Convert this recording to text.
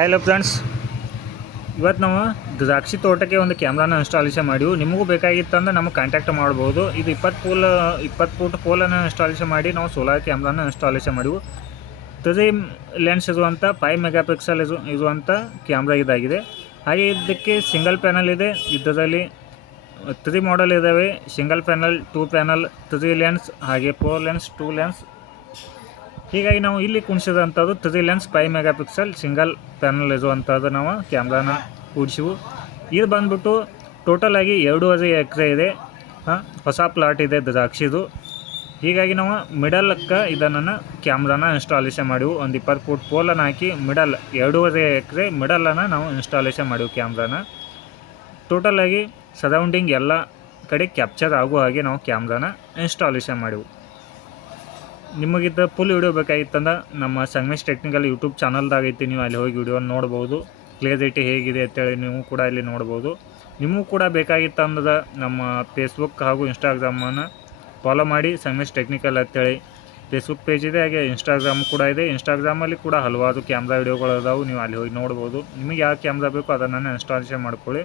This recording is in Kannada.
ಹಲೋ ಫ್ರೆಂಡ್ಸ್, ಇವತ್ತು ನಾವು ದ್ರಾಕ್ಷಿ ತೋಟಕ್ಕೆ ಒಂದು ಕ್ಯಾಮ್ರಾನ ಇನ್ಸ್ಟಾಲೇಷನ್ ಮಾಡಿವು. ನಿಮಗೂ ಬೇಕಾಗಿತ್ತಂದ್ರೆ ನಮಗೆ ಕಾಂಟ್ಯಾಕ್ಟ್ ಮಾಡ್ಬೋದು. ಇದು 20 ಫೂಟ್ ಪೋಲನ್ನು ಇನ್ಸ್ಟಾಲೇಷನ್ ಮಾಡಿ ನಾವು ಸೋಲಾರ್ ಕ್ಯಾಮ್ರಾನ ಇನ್ಸ್ಟಾಲೇಷನ್ ಮಾಡಿವು. 3 ಲೆನ್ಸ್ ಇರುವಂಥ 5 ಮೆಗಾ ಪಿಕ್ಸೆಲ್ ಇರುವಂಥ ಕ್ಯಾಮ್ರಾ ಇದಾಗಿದೆ. ಹಾಗೆ ಇದಕ್ಕೆ ಸಿಂಗಲ್ ಪ್ಯಾನಲ್ ಇದೆ. ಇದರಲ್ಲಿ 3 ಮಾಡೆಲ್ ಇದ್ದಾವೆ: ಸಿಂಗಲ್ ಪ್ಯಾನಲ್, 2 ಪ್ಯಾನಲ್, 3 ಲೆನ್ಸ್, ಹಾಗೆ 4 ಲೆನ್ಸ್, 2 ಲೆನ್ಸ್. ಹೀಗಾಗಿ ನಾವು ಇಲ್ಲಿ ಕುಣಿಸಿದಂಥದ್ದು 3 lens 5 mega pixel single panel ಇರುವಂಥದ್ದು ನಾವು ಕ್ಯಾಮ್ರಾನ ಕೂಡಿಸಿವು. ಇದು ಬಂದ್ಬಿಟ್ಟು ಟೋಟಲ್ ಆಗಿ 2.5 ಎಕರೆ ಇದೆ. ಹೊಸ ಪ್ಲಾಟ್ ಇದೆ ದ್ರಾಕ್ಷಿದು. ಹೀಗಾಗಿ ನಾವು ಮಿಡಲಕ್ಕೆ ಇದನ್ನು ಕ್ಯಾಮ್ರಾನ ಇನ್ಸ್ಟಾಲೇಷನ್ ಮಾಡಿವು. ಒಂದು 20 ಫೂಟ್ ಪೋಲನ್ನು ಹಾಕಿ ಮಿಡಲ್ 2.5 ಎಕರೆ ಮಿಡಲನ್ನು ನಾವು ಇನ್ಸ್ಟಾಲೇಷನ್ ಮಾಡಿವು ಕ್ಯಾಮ್ರಾನ. ಟೋಟಲ್ ಆಗಿ ಸರೌಂಡಿಂಗ್ ಎಲ್ಲ ಕಡೆ ಕ್ಯಾಪ್ಚರ್ ಆಗುವ ಹಾಗೆ ನಾವು ಕ್ಯಾಮ್ರಾನ ಇನ್ಸ್ಟಾಲೇಷನ್ ಮಾಡಿವು. ನಿಮಗಿದ್ದ ಫುಲ್ ವಿಡಿಯೋ ಬೇಕಾಗಿತ್ತಂದ್ರೆ ನಮ್ಮ ಸಂಗಮೇಶ್ ಟೆಕ್ನಿಕಲ್ ಯೂಟ್ಯೂಬ್ ಚಾನಲ್ದಾಗ ಐತಿ. ನೀವು ಅಲ್ಲಿ ಹೋಗಿ ವಿಡಿಯೋ ನೋಡ್ಬೋದು. ಕ್ಲಿಯರಿಟಿ ಹೇಗಿದೆ ಅಂತೇಳಿ ನೀವು ಕೂಡ ಇಲ್ಲಿ ನೋಡ್ಬೋದು. ನಿಮಗೂ ಕೂಡ ಬೇಕಾಗಿತ್ತಂದ್ರೆ ನಮ್ಮ ಫೇಸ್ಬುಕ್ ಹಾಗೂ ಇನ್ಸ್ಟಾಗ್ರಾಮನ್ನು ಫಾಲೋ ಮಾಡಿ. ಸಂಗಮೇಶ್ ಟೆಕ್ನಿಕಲ್ ಅಂತೇಳಿ ಫೇಸ್ಬುಕ್ ಪೇಜ್ ಇದೆ, ಹಾಗೆ ಇನ್ಸ್ಟಾಗ್ರಾಮ್ ಕೂಡ ಇದೆ. ಇನ್ಸ್ಟಾಗ್ರಾಮಲ್ಲಿ ಕೂಡ ಹಲವಾರು ಕ್ಯಾಮ್ರಾ ವಿಡಿಯೋಗಳು ಅದಾವೆ, ನೀವು ಅಲ್ಲಿ ಹೋಗಿ ನೋಡ್ಬೋದು. ನಿಮಗೆ ಯಾವ ಕ್ಯಾಮ್ರಾ ಬೇಕೋ ಅದನ್ನು ಇನ್ಸ್ಟಾಲೇಷನ್ ಮಾಡ್ಕೊಳ್ಳಿ.